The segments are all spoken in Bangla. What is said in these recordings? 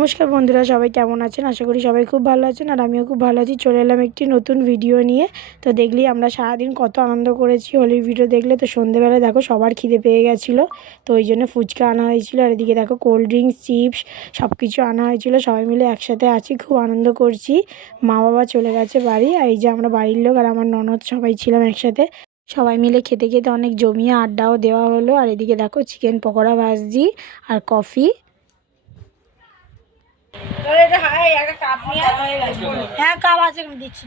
নমস্কার বন্ধুরা, সবাই কেমন আছেন? আশা করি সবাই খুব ভালো আছেন আর আমিও খুব ভালো আছি। চলে এলাম একটি নতুন ভিডিও নিয়ে। তো দেখলি আমরা সারাদিন কত আনন্দ করেছি হোলির ভিডিও দেখলে। তো সন্ধেবেলায় দেখো সবার খিদে পেয়ে গেছিলো, তো ওই জন্য ফুচকা আনা হয়েছিল। আর এদিকে দেখো কোল্ড ড্রিঙ্কস, চিপস সব কিছু আনা হয়েছিল। সবাই মিলে একসাথে আছি, খুব আনন্দ করছি। মা বাবা চলে গেছে বাড়ি, আর এই যে আমরা বাড়ির লোক আর আমার ননদ সবাই ছিলাম একসাথে। সবাই মিলে খেতে খেতে অনেক জমিয়ে আড্ডাও দেওয়া হলো। আর এদিকে দেখো চিকেন পকোড়া ভাজছি আর কফি। হ্যাঁ, কাপ আছে, দিচ্ছি।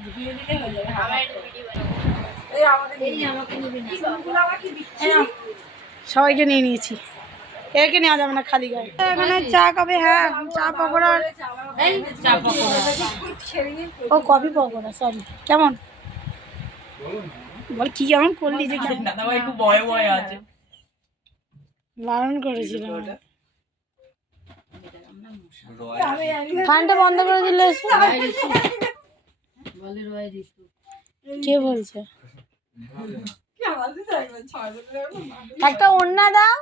সবাইকে নিয়ে নিয়েছি, একে নেওয়া যাবে না খালি গায়ে। এখানে চা খাবে, হ্যাঁ চা পকোড়া ও কফি পকোড়া, সরি। কেমন বল, কি কেমন করলি যে বারণ করেছিলাম। ফ্যানটা বন্ধ করে দিলে কে বলছে? একটা ওড়না দাও।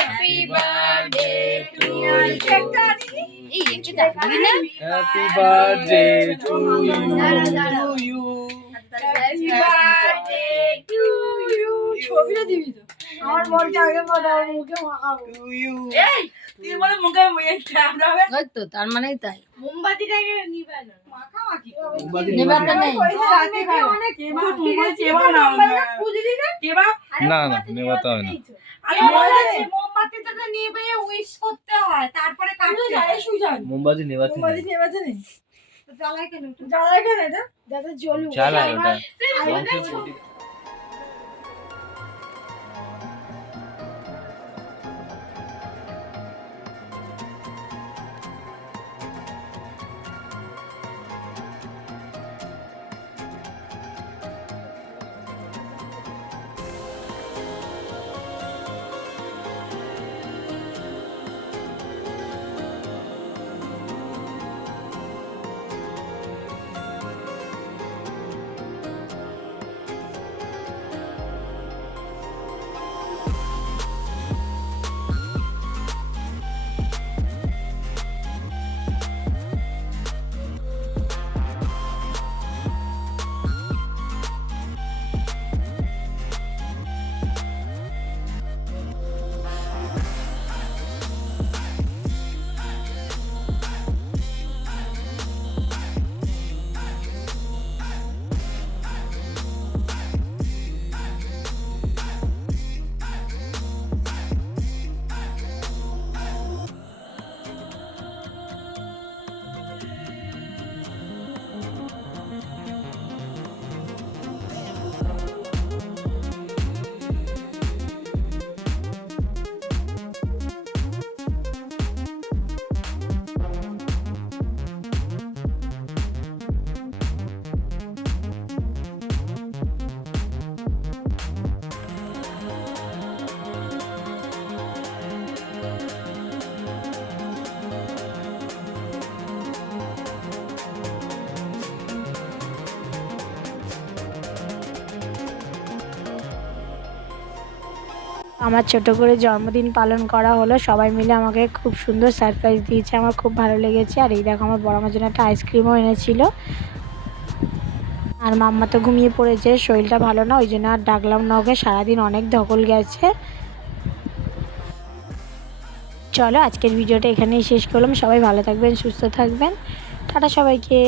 Happy birthday to you. Happy birthday to you. Happy birthday to you. ছবিটা দিবি তো? আমার বলকে আগে বলো, আর মুখে মাখাবো। To you. এই তুই বলে মুখে ক্যামেরা হবে? ওই তো তার মানেই তাই। মোমবাতিটাকে নিবে না, মাখামাখি নেবারটা নেই। রাতে খাবে অনেক মোমবাতি চেবা না, খুঁজলি না কেবা? না না নেওয়াতে হয় না। আমি বলেছি মোমবাতিটা তো নিয়ে উইশ করতে হয়, তারপরে কাটতে হয়। সুজন মোমবাতি নেওয়াতে মোমবাতি নেবাতে নেই তো জ্বালাই কেন? জ্বালাই কেন এটা? যাতে জ্বলুক। জ্বালা ওটা। আমার ছোট করে জন্মদিন পালন করা হলো, সবাই মিলে আমাকে খুব সুন্দর সারপ্রাইজ দিয়েছে, আমার খুব ভালো লেগেছে। আর এই দেখো আমার বড় মার জন্য একটা আইসক্রিমও এনেছিল। আর মাম্মা তো ঘুমিয়ে পড়েছে, শরীরটা ভালো না, ওই জন্য আর ডাকলাম না ওকে, সারাদিন অনেক ধকল গেছে। চলো আজকের ভিডিওটা এখানেই শেষ করলাম। সবাই ভালো থাকবেন, সুস্থ থাকবেন, টাটা সবাইকে।